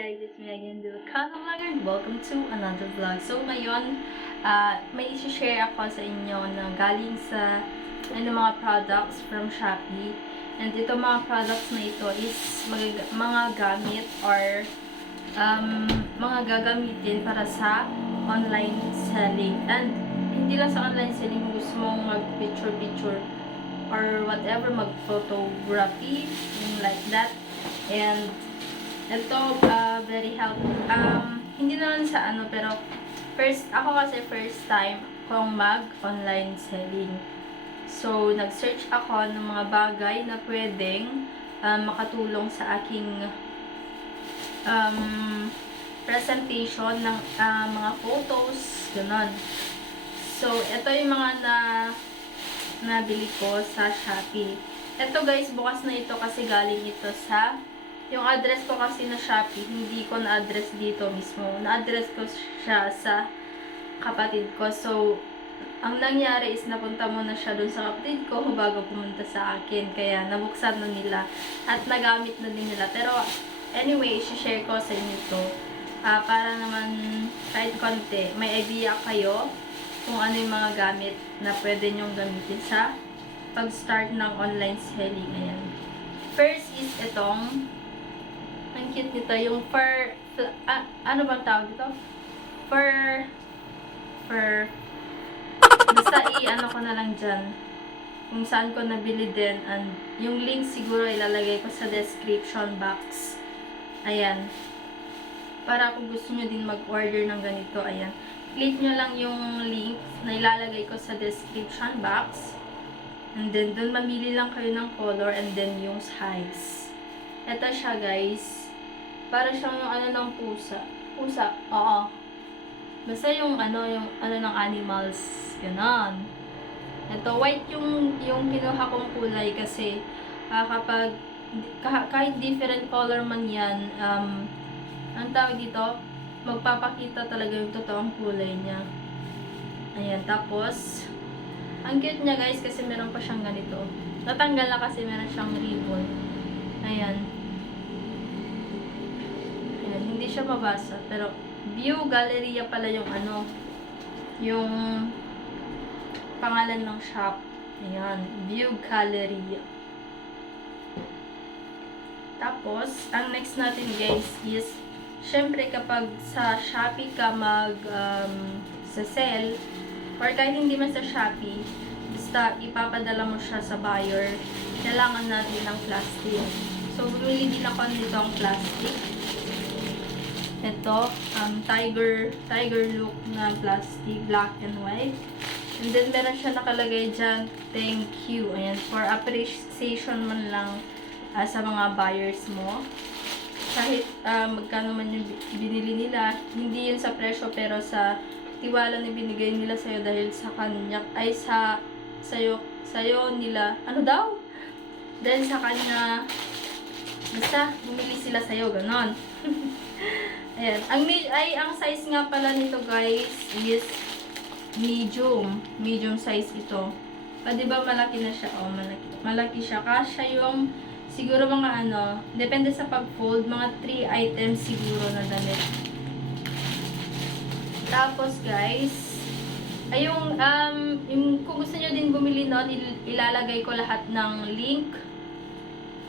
guys, it's me again, the Kana Vlogger. Welcome to another vlog. So ngayon, may isi-share ako sa inyo na galing sa mga products from Shopee. And ito mga products na ito is mga gamit or mga gagamitin para sa online selling. And hindi lang sa online selling, kung gusto mong mag-picture or whatever, mag-photography, like that. And ito, very helpful. Hindi naman sa pero ako kasi first time kong mag-online selling. So, nag-search ako ng mga bagay na pwedeng makatulong sa aking presentation ng mga photos, gano'n. So, ito yung mga nabili ko sa Shopee. Ito guys, bukas na ito kasi galing ito sa yung address ko kasi na Shopee, hindi ko na-address dito mismo. Na-address ko siya sa kapatid ko. So, ang nangyari is napunta muna siya dun sa kapatid ko bago pumunta sa akin. Kaya nabuksan na nila at nagamit na din nila. Pero anyway, i-share ko sa inyo to. Para naman kahit konti, may idea kayo kung ano yung mga gamit na pwede nyong gamitin sa pag-start ng online selling. Ayan. First is itong ang cute nito, yung ano bang tawag dito? Basta i-ano ko na lang dyan kung saan ko nabili din, and yung link siguro ilalagay ko sa description box. Ayan. Para kung gusto nyo din mag-order ng ganito, ayan. Click nyo lang yung link na ilalagay ko sa description box. And then, dun mamili lang kayo ng color and then yung size. Ito siya guys. Para siyang yung ano ng pusa. Pusa, oo. Basta yung ano ng animals. Ganon. Ito, white yung kinuha kong kulay kasi kapag kahit different color man yan, ang tawag dito, magpapakita talaga yung totoong kulay niya. Ayan, tapos ang cute niya guys kasi meron pa siyang ganito. Natanggal na kasi meron siyang ribbon. Ayan. Ayan, hindi siya mabasa. Pero, View Galleria pala yung yung pangalan ng shop. Ayan, View Galleria. Tapos, ang next natin guys is, syempre kapag sa Shopee ka sa sell, or kahit hindi man sa Shopee, basta ipapadala mo siya sa buyer, kailangan natin ng plastic. So, bumili din ako nitong plastic. Ito, tiger look na plastic, black and white. And then, meron siya nakalagay dyan, thank you. Ayan, for appreciation man lang sa mga buyers mo. Kahit magkano man yung binili nila, hindi yun sa presyo, pero sa tiwala na binigay nila sa'yo dahil sa kanya, ay sa'yo nila, ano daw? Dahil sa kanya, basta, bumili sila sa'yo, ganon. Ayan. Ang size nga pala nito guys is medium. Medium size ito. Diba malaki na siya? Oh, malaki siya. Kasya yung, siguro mga depende sa pag-fold, mga 3 items siguro na damit. Tapos guys, yung kung gusto nyo din bumili nun, ilalagay ko lahat ng link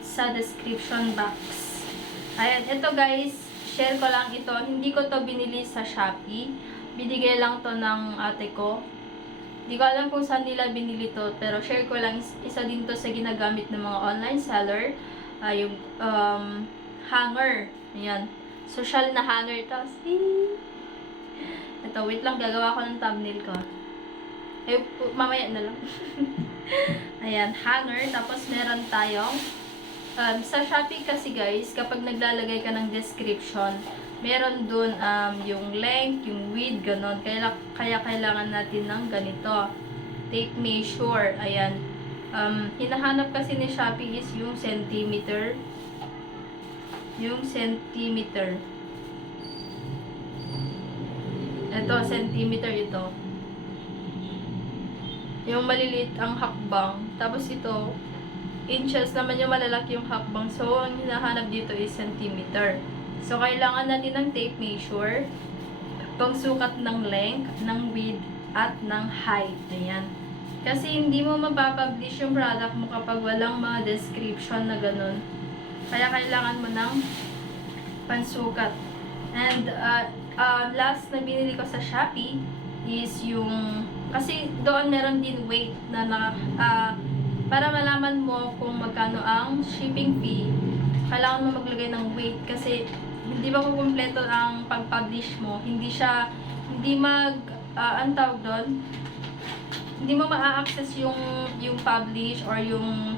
sa description box. Ayan, ito guys, share ko lang ito. Hindi ko to binili sa Shopee. Binigay lang to ng ate ko. Hindi ko alam kung saan nila binili to, pero share ko lang. Isa din to sa ginagamit ng mga online seller. Yung hanger. Ayan. Social na hanger to. See? Ito, wait lang, gagawa ko ng thumbnail ko. Mamaya na lang. Ayan, hanger. Tapos meron tayong sa Shopee kasi guys, kapag naglalagay ka ng description, meron dun yung length, yung width, ganon. Kaya kailangan natin ng ganito. Tape measure. Ayan. Hinahanap kasi ni Shopee is yung centimeter. Yung centimeter. Ito, centimeter ito. Yung maliliit ang hakbang. Tapos ito, inches naman yung malalaki yung hakbang. So, ang hinahanap dito is centimeter. So, kailangan natin ng tape measure, pangsukat ng length, ng width, at ng height. Ayan. Kasi hindi mo mapapublish yung product mo kapag walang mga description na ganun. Kaya kailangan mo ng pansukat. And last na binili ko sa Shopee is yung, kasi doon meron din weight na para malaman mo kung magkano ang shipping fee, kailangan mo maglagay ng weight kasi hindi ba kukumpleto ang pag-publish mo, hindi ang tawag doon, hindi mo ma-access yung publish or yung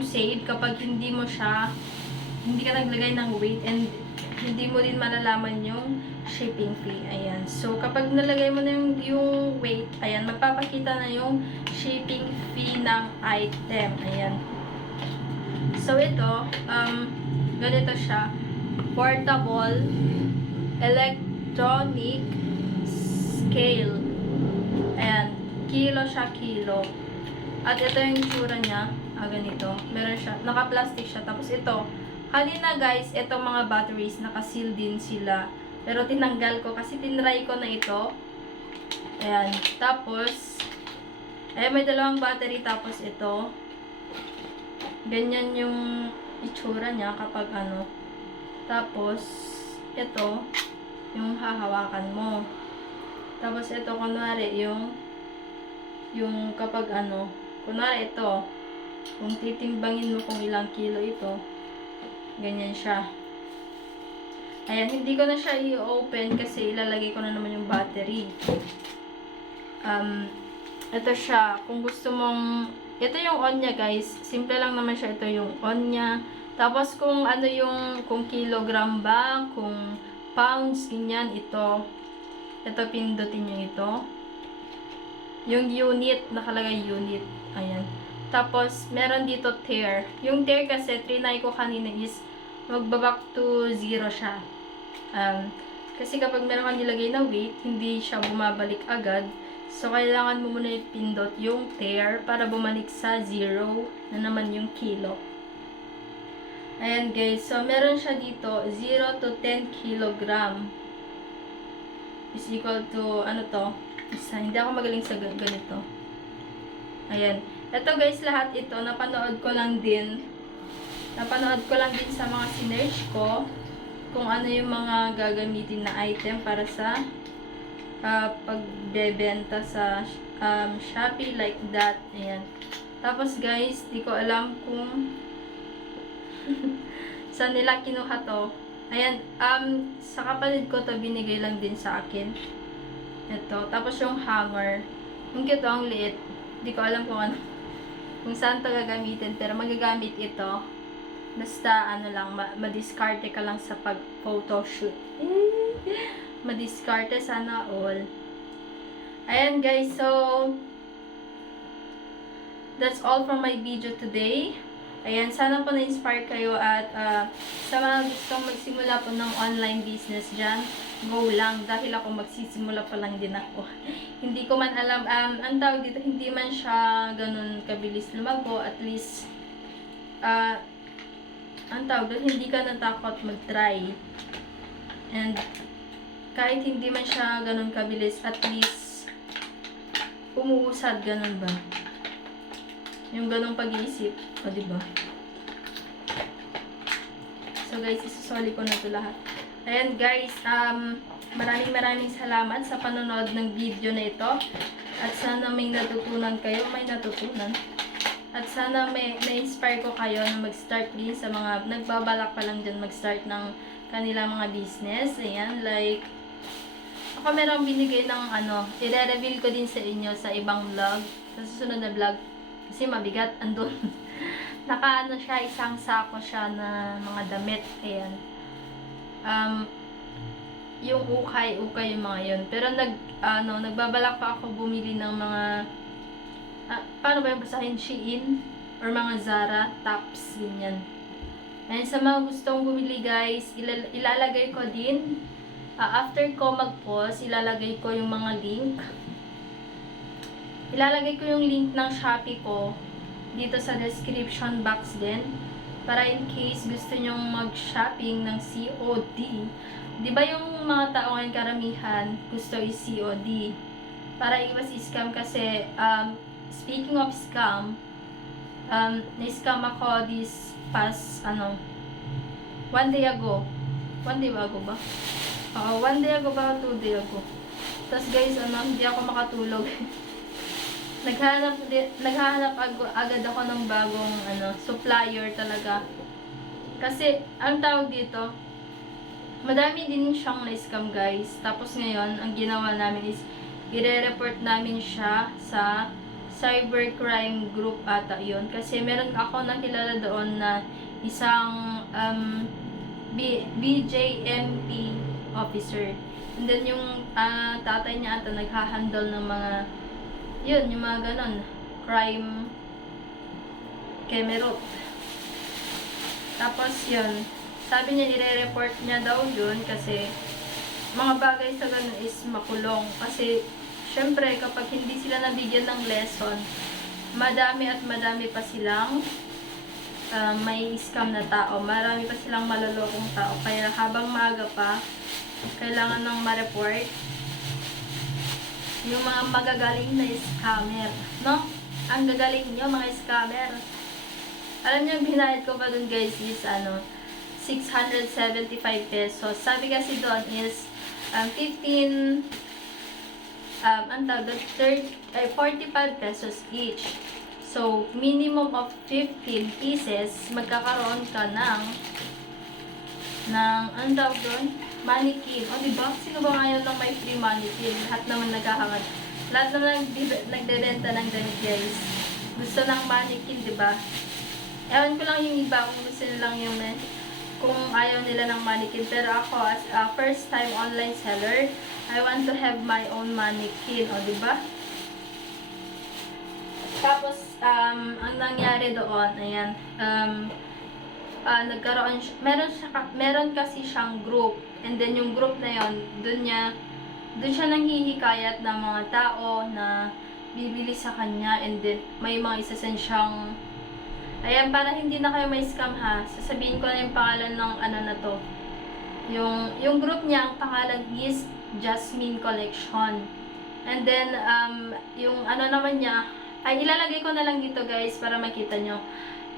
save kapag hindi ka naglagay ng weight, and hindi mo din malalaman yung shipping fee. Ayan. So, kapag nalagay mo na yung weight, ayan, magpapakita na yung shipping fee ng item. Ayan. So, ito, ganito siya. Portable electronic scale. Ayan. Kilo siya, kilo. At ito yung tsura niya. Ganito. Meron siya. Naka-plastic siya. Tapos ito. Kanina guys, itong mga batteries, naka-seal din sila. Pero tinanggal ko kasi tinry ko na ito. Ayan. Tapos, may dalawang battery. Tapos ito. Ganyan yung itsura niya kapag ano. Tapos, ito. Yung hahawakan mo. Tapos ito, kunwari, yung kapag ano, kunwari ito, kung titimbangin mo kung ilang kilo ito, ganyan siya. Ayan, hindi ko na siya i-open kasi ilalagay ko na naman yung battery. Ito siya, kung gusto mong, ito yung on niya guys, simple lang naman siya, ito yung on niya. Tapos kung ano kung kilogram ba, kung pounds, ganyan, ito pindutin yung ito. Yung unit, nakalagay unit. Ayan. Tapos, meron dito tare. Yung tare kasi, trinay ko kanina is magbaback to 0 siya. Kasi kapag meron kang nilagay na weight, hindi siya bumabalik agad. So, kailangan mo muna ipindot yung tare para bumalik sa 0 na naman yung kilo. Ayan guys. So, meron siya dito, 0 to 10 kilogram is equal to, ano to? Hindi ako magaling sa ganito. Ayan. Ito guys, lahat ito, napanood ko lang din sa mga sinerge ko kung ano yung mga gagamitin na item para sa pagbebenta sa Shopee, like that. Ayan. Tapos guys, di ko alam kung saan nila kinuha to. Ayan, sa kapatid ko to, binigay lang din sa akin. Ito. Tapos yung hanger. Yung cute, ang liit. Hindi ko alam kung kung saan to gagamitin. Pero magagamit ito. Basta, lang, madiskarte ka lang sa pag-photoshoot. Madiskarte, sana all. Ayan, guys. So, that's all for my video today. Ayan, sana po na-inspire kayo at sa mga gustong magsimula po ng online business dyan, go lang. Dahil ako magsisimula pa lang din ako. Hindi ko man alam, ang tawag dito, hindi man siya ganun kabilis lumago. At least, ang tawag dito, hindi ka natakot mag-try. And, kahit hindi man siya ganun kabilis, at least, umuusad, ganun ba? Yung ganong pag-iisip. O, diba? So, guys, isusoli ko na ito lahat. Ayan, guys. Maraming salamat sa panonood ng video na ito. At sana may natutunan kayo. May natutunan. At sana na-inspire ko kayo na mag-start din sa mga nagbabalak pa lang dyan mag-start ng kanilang mga business. Ayan, like, ako merong binigay ng i-reveal ko din sa inyo sa ibang vlog. Sa susunod na vlog. Kasi mabigat, andun. Siya, isang sako siya na mga damit. Ayan. Yung ukay yung mga yun. Pero nagbabalak pa ako bumili ng mga, paano ba yung basahin? Shein? Or mga Zara tops, ganyan. And sa mga gustong bumili guys, ilalagay ko din. After ko mag-post, ilalagay ko yung mga link. Ilalagay ko yung link ng Shopee ko dito sa description box din. para in case gusto nyong mag-shopping ng COD. Di ba yung mga tao ngayon karamihan gusto is COD? Para iwas scam kasi, speaking of scam, na-scam ako this past, one day ago. One day ago ba? Oo, one day ago ba? 2 day ago. Tapos guys, hindi ako makatulog. naghahanap agad ako ng bagong supplier talaga. Kasi, ang tawag dito, madami din siyang na-scam guys. Tapos ngayon, ang ginawa namin is, i-report namin siya sa cybercrime group ata yun. Kasi meron ako nakilala doon na isang BJMP officer. And then yung tatay niya ata naghahandle ng mga yung mga ganon crime camerot. Tapos yun, sabi niya i-report niya daw yun kasi mga bagay sa ganon is makulong. Kasi syempre kapag hindi sila nabigyan ng lesson, madami at madami pa silang may scam na tao. Marami pa silang malolokong tao. Kaya habang maaga pa, kailangan ng ma-report yung mga magagaling na scammer. No? Ang gagaling nyo, mga scammer. Alam nyo, binayad ko pa dun guys is 675 pesos. Sabi kasi doon is 45 pesos each. So, minimum of 15 pieces, magkakaroon ka ng ang tawag doon? Mannequin. O, diba? Sino ba ngayon ng may free mannequin? Lahat naman naghahangad. Lahat naman nagdebenta ng damit, guys. Gusto ng mannequin, diba? Ewan ko lang yung iba kung gusto nilang yung kung ayaw nila ng mannequin. Pero ako, as a first time online seller, I want to have my own mannequin. O, diba? Tapos, ang nangyari doon, ayan, nagkaroon, meron kasi siyang group, and then yung group na yon, doon siya nanghihikayat ng mga tao na bibili sa kanya, and then may mga isasend siyang, ayan, para hindi na kayo may scam ha, sasabihin ko na yung pangalan ng na to, yung group niya, ang pangalan is Jasmine Collection, and then, yung naman niya, ay ilalagay ko na lang dito guys para makita nyo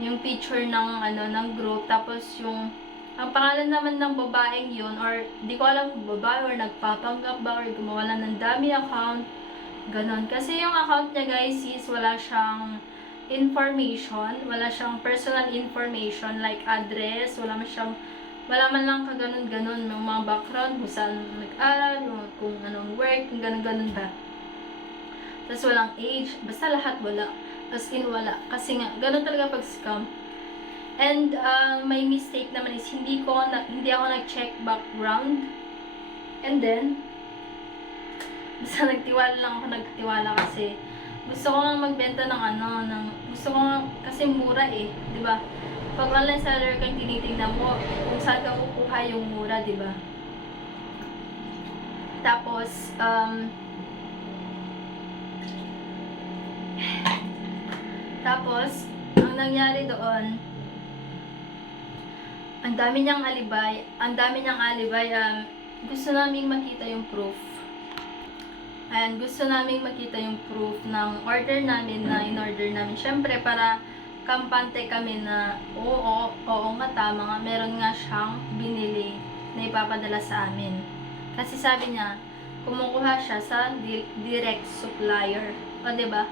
yung picture ng ng group. Tapos yung ang pangalan naman ng babaeng yun, or di ko alam kung babae or nagpapanggap ba or gumawa lang ng dami account, ganon. Kasi yung account niya guys is wala siyang information, wala siyang personal information like address, wala man lang kaganon-ganon, yung mga background, kung saan nag-aral, kung anong work, kung ganon-ganon ba. Tapos walang age, basta lahat wala. As in wala. Kasi nga, ganun talaga pag scam. And may mistake naman is hindi ako nag-check background. And then, basta nagtiwala kasi gusto ko nga magbenta ng gusto ko nga, kasi mura eh, di ba? Pag online seller kang tinitingnan mo, kung saan ka kukuha yung mura, di ba? Tapos, ang nangyari doon, ang dami niyang alibay, gusto naming makita yung proof. Ayan, gusto naming makita yung proof ng order namin na in-order namin. Siyempre, para kampante kami na, oo nga, tama nga, meron nga siyang binili na ipapadala sa amin. Kasi sabi niya, kumukuha siya sa direct supplier. O, diba?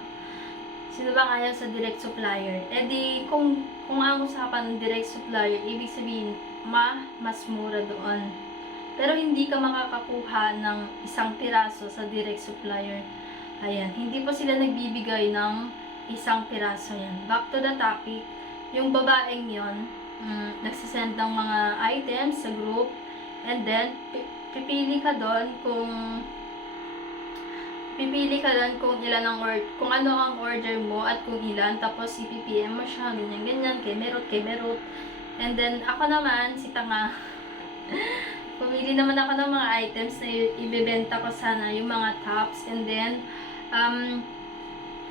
Sino ba kaya sa direct supplier? Eh di, kung ang usapan ng direct supplier, ibig sabihin, mas mura doon. Pero hindi ka makakakuha ng isang piraso sa direct supplier. Ayan, hindi po sila nagbibigay ng isang piraso yan. Back to the topic, yung babaeng yon, nagsisend ng mga items sa group, and then, pipili ka doon kung ilan ang kung ano ang order mo at kung ilan, tapos i-PPM mo siya, ganyan, kay Merot. And then, ako naman, si tanga, pumili naman ako ng mga items na ibebenta ko sana, yung mga tops, and then,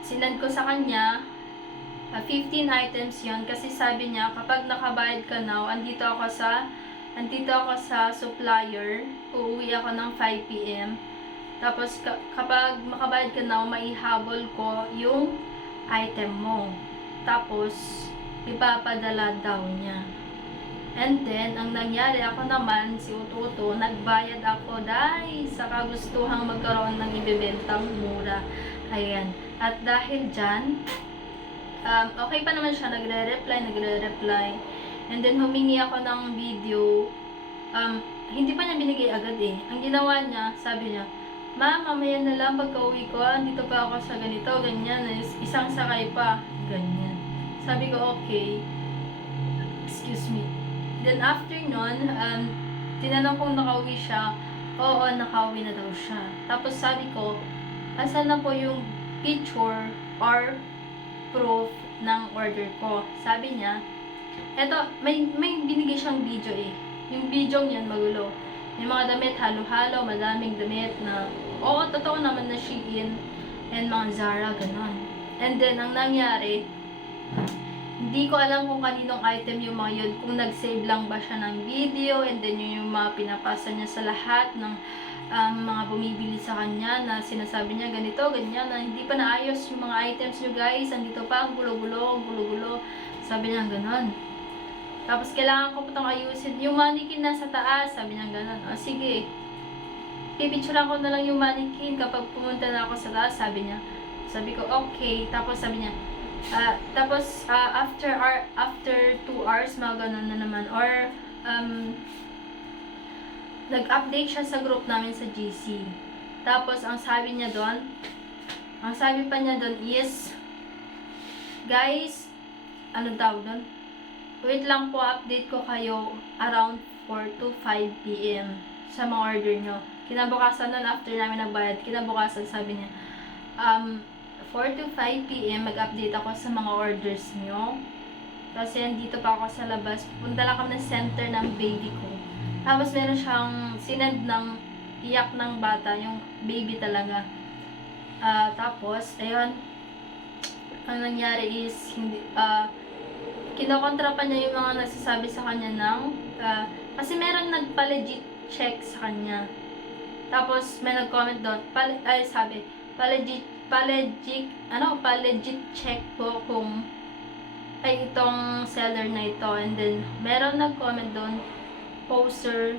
sinend ko sa kanya, 15 items yon kasi sabi niya kapag nakabayad ka now, andito ako sa supplier, uuwi ako ng 5 PM. Tapos kapag makabayad ka now, maihabol ko yung item mo. Tapos ipapadala daw niya. And then, ang nangyari, ako naman, si Ututo, nagbayad ako dahil sa kagustuhang magkaroon ng ibebentang mura. Ayan. At dahil dyan, okay pa naman siya, nagre-reply. And then, humingi ako ng video. Hindi pa niya binigay agad eh. Ang ginawa niya, sabi niya, "Ma'am, mamaya na lang pagka-uwi ko, dito pa ako sa ganito, ganyan, isang sakay pa." Ganyan. Sabi ko, okay. Excuse me. Then after nun, tinanong kong nakauwi siya. Oo, nakauwi na daw siya. Tapos sabi ko, asan na po yung picture or proof ng order ko? Sabi niya, eto, may binigay siyang video eh. Yung video niyan magulo. May mga damit, halo-halo, madaming damit na, oo, totoo naman na Shein and mga Zara, ganon. And then, ang nangyari, hindi ko alam kung kaninong item yung mga yun, kung nag-save lang ba siya ng video, and then yung mga pinapasa niya sa lahat ng mga bumibili sa kanya, na sinasabi niya ganito, ganyan, na hindi pa naayos yung mga items nyo guys, andito pa, ang gulo-gulo, sabi niya ganon. Tapos kailangan ko pa itong ayusin, yung mannequin nasa taas, sabi niya ganon. O sige, pipicturean ko na lang yung mannequin kapag pumunta na ako sa taas, sabi niya. Sabi ko, okay. Tapos sabi niya, after 2 hours, mga ganun na naman. Or, nag-update siya sa group namin sa GC. Tapos, ang sabi pa niya doon is, guys, ano daw doon? Wait lang po, update ko kayo around 4 to 5 PM sa mga order nyo. Kinabukasan nun, after namin nagbayad, kinabukasan sabi niya, 4 to 5 PM, mag-update ako sa mga orders nyo. Kasi andito pa ako sa labas. Pupunta lang kami ng center ng baby ko. Tapos meron siyang sinend ng iyak ng bata, yung baby talaga. Tapos, ayun, ang nangyari is, kinokontra pa niya yung mga nagsasabi sa kanya ng, kasi meron nagpa-legit check sa kanya. Tapos, may nag-comment doon, sabi, pa-legit check po kung ay itong seller na ito. And then, meron nag-comment doon, poser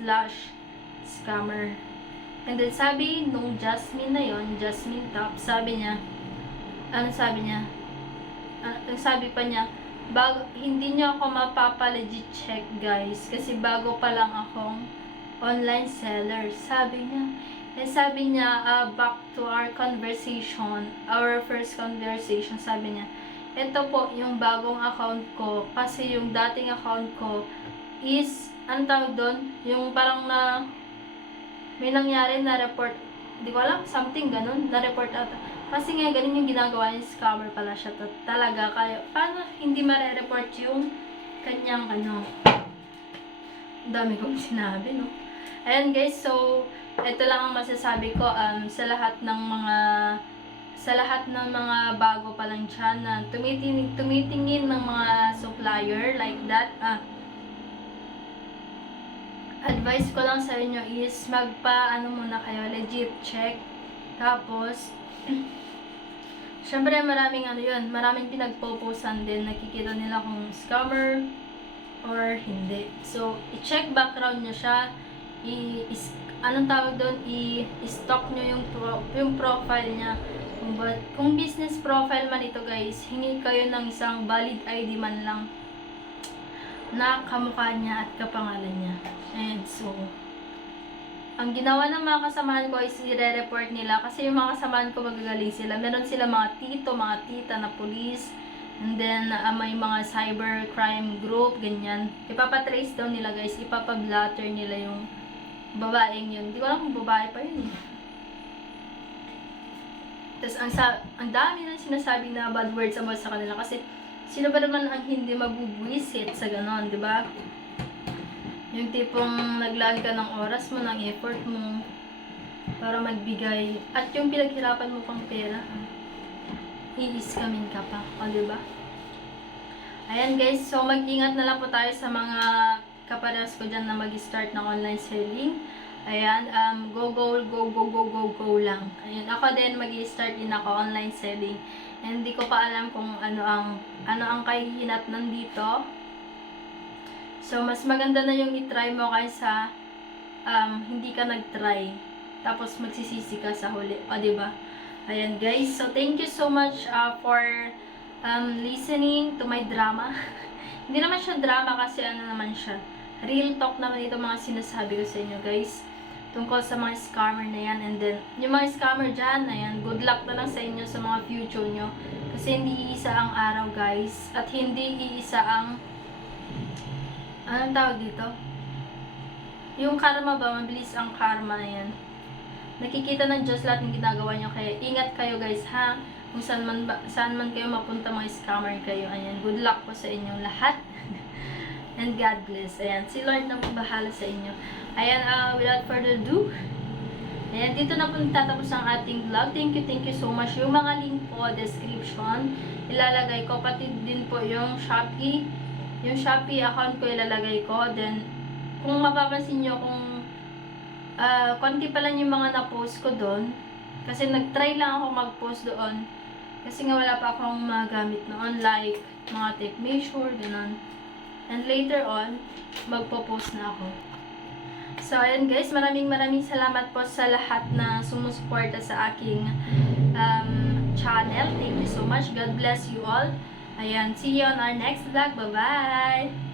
slash scammer. And then, sabi nung Jasmine na yon, Jasmine Top, sabi niya, sabi pa niya, hindi niyo ako mapapa-legit check guys, kasi bago pa lang akong online seller. Sabi niya, back to our first conversation, sabi niya, ito po yung bagong account ko, kasi yung dating account ko is, ang tawag doon, yung parang may nangyari na report, hindi ko alam, something ganun, na report ata. Kasi nga, ganun yung ginagawa niya, scammer pala siya talaga, kaya, paano hindi mare-report yung kanyang, ang dami kong sinabi, no? Ayan guys, so, ito lang ang masasabi ko sa lahat ng mga bago pa lang dyan na tumitingin ng mga supplier like that. Advice ko lang sa inyo is muna kayo, legit check. Tapos, syempre maraming pinagpo-posan din, nakikita nila kung scammer or hindi. So, i-check background nyo siya, i-stock nyo yung profile niya. Kung business profile man ito guys, hingi kayo ng isang valid ID man lang na kamukha niya at kapangalan niya. And so, ang ginawa ng mga kasamahan ko is i-report nila kasi yung mga kasamahan ko magagaling sila. Meron sila mga tito, mga tita na police, and then may mga cyber crime group, ganyan. Ipapatrace daw nila guys, ipapablatter nila yung babaeng yun. Hindi ko alam kung babae pa yun eh. Tapos ang dami na sinasabi na bad words about sa kanila kasi sino ba naman ang hindi mabubwisit sa ganon, di ba? Yung tipong naglaan ka ng oras mo, ng effort mo para magbigay at yung pinaghirapan mo pang pera. i-scamin ka pa. O, diba? Ayan guys, so mag-ingat na lang po tayo sa mga kaparehas ko dyan na mag-start ng online selling. Ayan, go lang. Ayan, ako din mag-i-start din ako online selling. And hindi ko pa alam kung ano ang kahihinatnan dito. So, mas maganda na yung i-try mo kaysa hindi ka nag-try. Tapos magsisisi ka sa huli. O, diba? Ayan guys, so thank you so much for listening to my drama. Hindi naman siya drama kasi ano naman siya. Real talk naman ito mga sinasabi ko sa inyo guys. Tungkol sa mga scammer na yan. And then, yung mga scammer dyan, ayan, good luck na lang sa inyo sa mga future nyo. Kasi hindi iisa ang araw guys. At hindi iisa ang anong tawag dito? Yung karma ba? Mabilis ang karma na yan. Nakikita ng Diyos lahat ng ginagawa nyo. Kaya ingat kayo guys ha. Kung saan man kayo mapunta mga scammer kayo. Ayan, good luck po sa inyong lahat. And God bless. Ayan, si Lord na po bahala sa inyo. Ayan, without further ado, ayan, dito na po tatapos ang ating vlog. Thank you so much. Yung mga link po, description, ilalagay ko. Pati din po yung Shopee. Yung Shopee account ko ilalagay ko. Then, kung mapapansin nyo, kung konti pa lang yung mga na-post ko doon. Kasi nag-try lang ako mag-post doon. Kasi nga wala pa akong magamit noon. Like, mga tape measure, gano'n. And later on, magpo-post na ako. So, ayan guys, maraming salamat po sa lahat na sumusuporta sa aking channel. Thank you so much. God bless you all. Ayan, see you on our next vlog. Bye-bye!